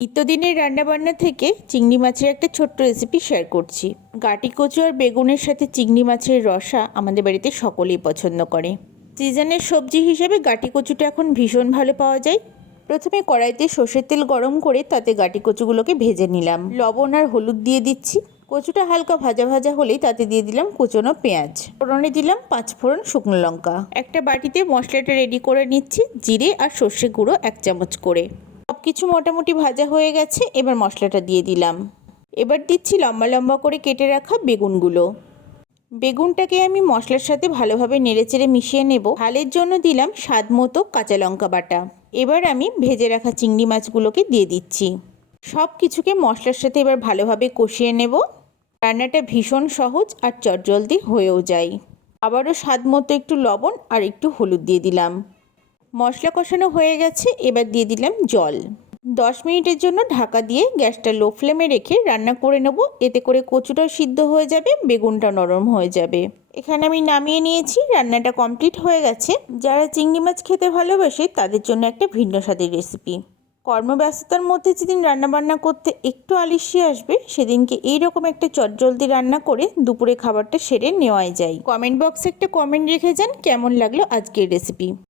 নিত্যদিনের রান্নাবান্না থেকে চিংড়ি মাছের একটা ছোট্ট রেসিপি শেয়ার করছি। গাটি কচু আর বেগুনের সাথে চিংড়ি মাছের রসা আমাদের বাড়িতে সকলেই পছন্দ করে। সিজনের সবজি হিসেবে গাটি কচুটা এখন ভীষণ ভালো পাওয়া যায়। প্রথমে কড়াইতে সর্ষের তেল গরম করে তাতে গাটি কচুগুলোকে ভেজে নিলাম। লবণ আর হলুদ দিয়ে দিচ্ছি। কচুটা হালকা ভাজা ভাজা হলেই তাতে দিয়ে দিলাম কুচনো পেঁয়াজ, ফোড়নে দিলাম 5 ফোড়ন শুকনো লঙ্কা। একটা বাটিতে মশলাটা রেডি করে নিচ্ছি। জিরে আর সর্ষে গুঁড়ো 1 চামচ করে। সব কিছু মোটামুটি ভাজা হয়ে গেছে, এবার মশলাটা দিয়ে দিলাম। এবার দিচ্ছি লম্বা লম্বা করে কেটে রাখা বেগুনগুলো। বেগুনটাকে আমি মশলার সাথে ভালোভাবে নেড়েচেড়ে মিশিয়ে নেব। ঝালের জন্য দিলাম স্বাদ মতো কাঁচা লঙ্কা বাটা। এবার আমি ভেজে রাখা চিংড়ি মাছগুলোকে দিয়ে দিচ্ছি। সব কিছুকে মশলার সাথে এবার ভালোভাবে কষিয়ে নেব। রান্নাটা ভীষণ সহজ আর চটজলদি হয়েও যায়। আবারও স্বাদ মতো একটু লবণ আর একটু হলুদ দিয়ে দিলাম। মশলা কষানো হয়ে গেছে, এবার দিয়ে দিলাম জল। 10 মিনিটের জন্য ঢাকা দিয়ে গ্যাসটা লো ফ্লেমে রেখে রান্না করে নেব। এতে করে কচুটাও সিদ্ধ হয়ে যাবে, বেগুনটা নরম হয়ে যাবে। এখানে আমি নামিয়ে নিয়েছি। রান্নাটা কমপ্লিট হয়ে গেছে। যারা চিংড়ি মাছ খেতে ভালোবাসে তাদের জন্য একটা ভিন্ন স্বাদের রেসিপি। কর্মব্যস্ততার মধ্যে যেদিন রান্নাবান্না করতে একটু আলস্য আসবে, সেদিনকে এইরকম একটা চটজলদি রান্না করে দুপুরে খাবারটা সেরে নেওয়াই যায়। কমেন্ট বক্সে একটা কমেন্ট রেখে যান কেমন লাগলো আজকের রেসিপি।